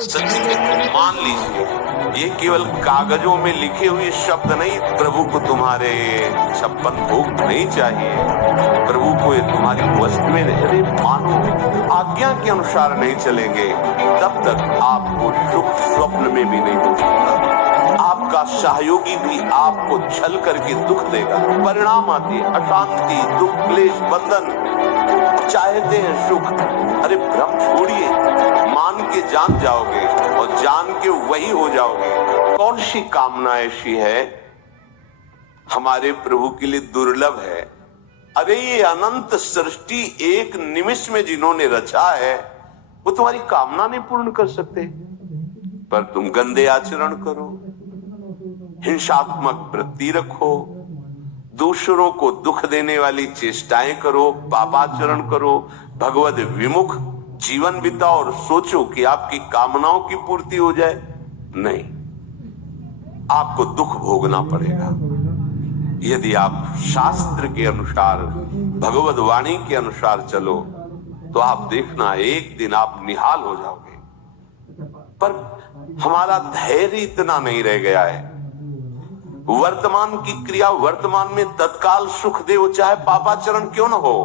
सच्ची कहते मान लीजिए, ये केवल कागजों में लिखे हुए शब्द नहीं। प्रभु को तुम्हारे 56 भोग नहीं चाहिए, प्रभु को ये तुम्हारी वस्तुएं नहीं। मानो आज्ञा के अनुसार नहीं चलेंगे, तब तक आपको सुख स्वप्न में भी नहीं हो सकता। आपका सहयोगी भी आपको छल करके दुख देगा। परिणाम आते अशांति, दुख, क्लेश, बंधन। चाहते हैं सुख, अरे भ्रम छोड़िए, मान के जान जाओगे और जान के वही हो जाओगे। कौन सी कामना ऐसी है हमारे प्रभु के लिए दुर्लभ है? अरे ये अनंत सृष्टि एक निमिष में जिन्होंने रचा है, वो तुम्हारी कामना नहीं पूर्ण कर सकते, पर तुम गंदे आचरण करो, हिंसात्मक वृत्ति रखो, दूसरों को दुख देने वाली चेष्टाएं करो, पापाचरण करो, भगवद विमुख जीवन बिताओ और सोचो कि आपकी कामनाओं की पूर्ति हो जाए। नहीं, आपको दुख भोगना पड़ेगा। यदि आप शास्त्र के अनुसार, भगवद वाणी के अनुसार चलो, तो आप देखना एक दिन आप निहाल हो जाओगे। पर हमारा धैर्य इतना नहीं रह गया है। वर्तमान की क्रिया वर्तमान में तत्काल सुख दे, वो चाहे पापाचरण क्यों न हो,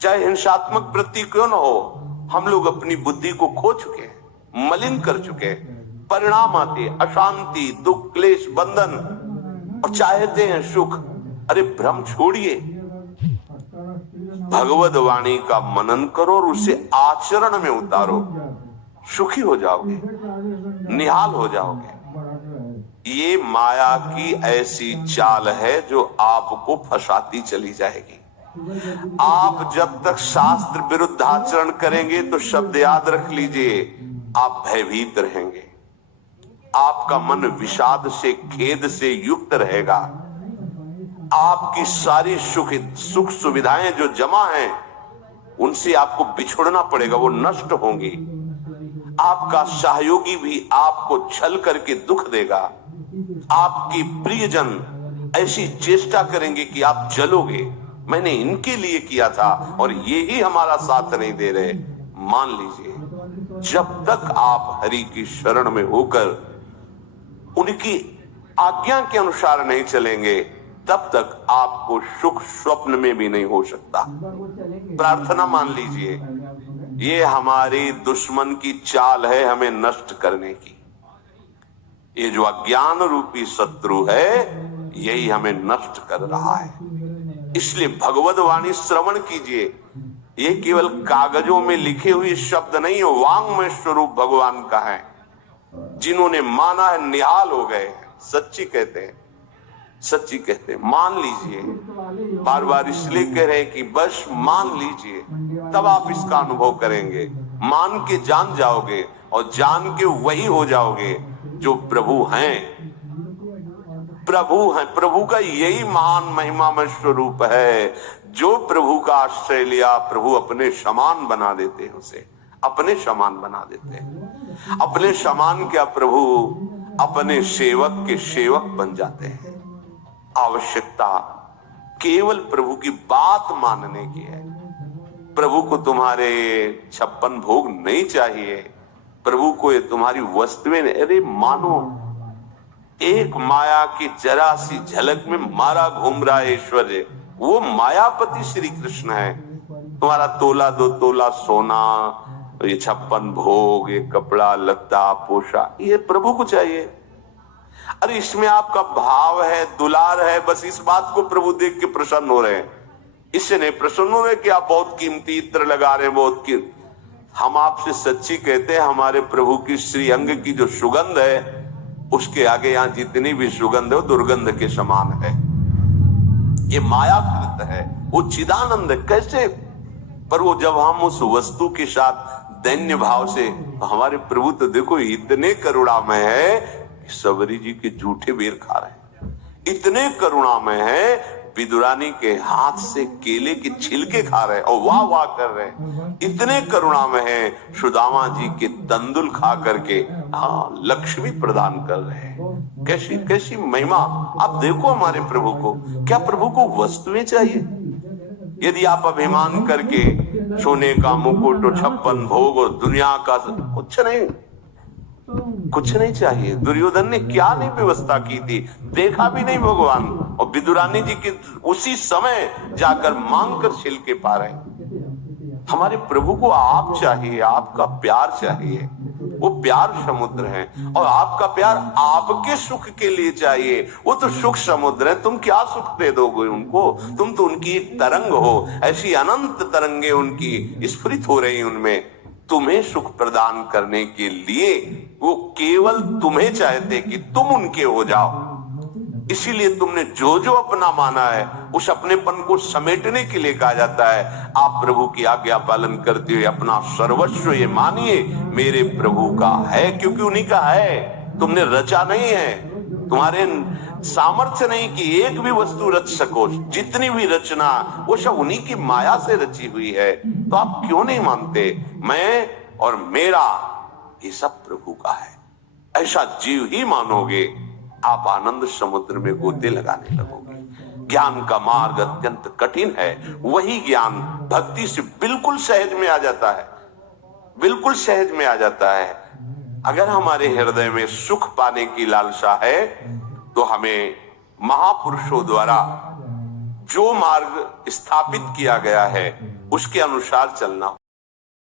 चाहे हिंसात्मक वृत्ति क्यों न हो, हम लोग अपनी बुद्धि को खो चुके हैं, मलिन कर चुके हैं। परिणाम आते अशांति, दुख, क्लेश, बंधन, और चाहते हैं सुख। अरे भ्रम छोड़िए, भगवद वाणी का मनन करो और उसे आचरण में उतारो, सुखी हो जाओगे, निहाल हो जाओगे। ये माया की ऐसी चाल है जो आपको फंसाती चली जाएगी। आप जब तक शास्त्र विरुद्ध आचरण करेंगे तो शब्द याद रख लीजिए, आप भयभीत रहेंगे, आपका मन विषाद से, खेद से युक्त रहेगा। आपकी सारी सुख सुविधाएं जो जमा हैं, उनसे आपको बिछुड़ना पड़ेगा, वो नष्ट होंगी। आपका सहयोगी भी आपको छल करके दुख देगा। आपके प्रियजन ऐसी चेष्टा करेंगे कि आप जलोगे, मैंने इनके लिए किया था और ये ही हमारा साथ नहीं दे रहे। मान लीजिए, जब तक आप हरि की शरण में होकर उनकी आज्ञा के अनुसार नहीं चलेंगे, तब तक आपको सुख स्वप्न में भी नहीं हो सकता। प्रार्थना मान लीजिए, ये हमारी दुश्मन की चाल है हमें नष्ट करने की। ये जो अज्ञान रूपी शत्रु है, यही हमें नष्ट कर रहा है। इसलिए भगवद वाणी श्रवण कीजिए। ये केवल कागजों में लिखे हुए शब्द नहीं, वांग्मय स्वरूप भगवान का है। जिन्होंने माना है निहाल हो गए हैं। सच्ची कहते हैं, सच्ची कहते हैं। मान लीजिए, बार बार इसलिए कह रहे हैं कि बस मान लीजिए, तब आप इसका अनुभव करेंगे। मान के जान जाओगे और जान के वही हो जाओगे जो प्रभु हैं। प्रभु हैं, प्रभु का यही महान महिमामय स्वरूप है। जो प्रभु का आश्रय लिया, प्रभु अपने समान बना देते हैं, उसे अपने समान बना देते हैं। अपने समान क्या, प्रभु अपने सेवक के सेवक बन जाते हैं। आवश्यकता केवल प्रभु की बात मानने की है। प्रभु को तुम्हारे 56 भोग नहीं चाहिए, प्रभु को ये तुम्हारी वस्तुएं। अरे मानो एक माया की जरा सी झलक में मारा घूम रहा है ऐश्वर्य, वो मायापति श्री कृष्ण है। तुम्हारा तोला 2 तोला सोना, ये 56 भोग, ये कपड़ा लत्ता पोशाक, ये प्रभु को चाहिए। अरे इसमें आपका भाव है, दुलार है, बस इस बात को प्रभु देख के प्रसन्न हो रहे हैं। इससे नहीं प्रसन्न हो रहे कि आप बहुत कीमती इत्र लगा रहे हैं, बहुत कीमती। हम आपसे सच्ची कहते हैं, हमारे प्रभु की श्री अंग की जो सुगंध है, उसके आगे यहां जितनी भी सुगंध है वो दुर्गंध के समान है। ये मायाकृत है, वो चिदानंद है। कैसे? पर वो जब हम उस वस्तु के साथ दैन्य भाव से, हमारे प्रभु तो देखो इतने करुणामय है कि सबरी जी के जूठे बेर खा रहे हैं। इतने करुणामय है, विदुरानी के हाथ से केले के छिलके खा रहे हैं और वाह वाह कर रहे हैं। इतने करुणामय है, सुदामा जी के तंदुल खा करके लक्ष्मी प्रदान कर रहे हैं। कैसी कैसी महिमा! आप देखो हमारे प्रभु को। क्या प्रभु को वस्तुएं चाहिए? यदि आप अभिमान करके सोने का मुकुट और 56 भोग और दुनिया का कुछ नहीं, कुछ नहीं चाहिए। दुर्योधन ने क्या नहीं व्यवस्था की थी, देखा भी नहीं भगवान, और विदुरानी जी की उसी समय जाकर मांग कर छिल के पा रहे। हमारे प्रभु को आप चाहिए, आपका प्यार चाहिए। वो प्यार समुद्र है, और आपका प्यार आपके सुख के लिए चाहिए। वो तो सुख समुद्र है, तुम क्या सुख दे दोगे उनको? तुम तो उनकी एक तरंग हो, ऐसी अनंत तरंगे उनकी स्फुरित हो रही उनमें। तुम्हें सुख प्रदान करने के लिए वो केवल तुम्हें चाहते कि तुम उनके हो जाओ। इसीलिए तुमने जो जो अपना माना है, उस अपनेपन को समेटने के लिए कहा जाता है, आप प्रभु की आज्ञा पालन करते हुए अपना सर्वस्व ये मानिए मेरे प्रभु का है, क्योंकि उन्हीं का है। तुमने रचा नहीं है, तुम्हारे सामर्थ्य नहीं कि एक भी वस्तु रच सको। जितनी भी रचना वो सब उन्हीं की माया से रची हुई है। तो आप क्यों नहीं मानते मैं और मेरा ये सब प्रभु का है? ऐसा जीव ही मानोगे, आप आनंद समुद्र में गोते लगाने लगोगे। ज्ञान का मार्ग अत्यंत कठिन है, वही ज्ञान भक्ति से बिल्कुल सहज में आ जाता है, बिल्कुल सहज में आ जाता है। अगर हमारे हृदय में सुख पाने की लालसा है तो हमें महापुरुषों द्वारा जो मार्ग स्थापित किया गया है उसके अनुसार चलना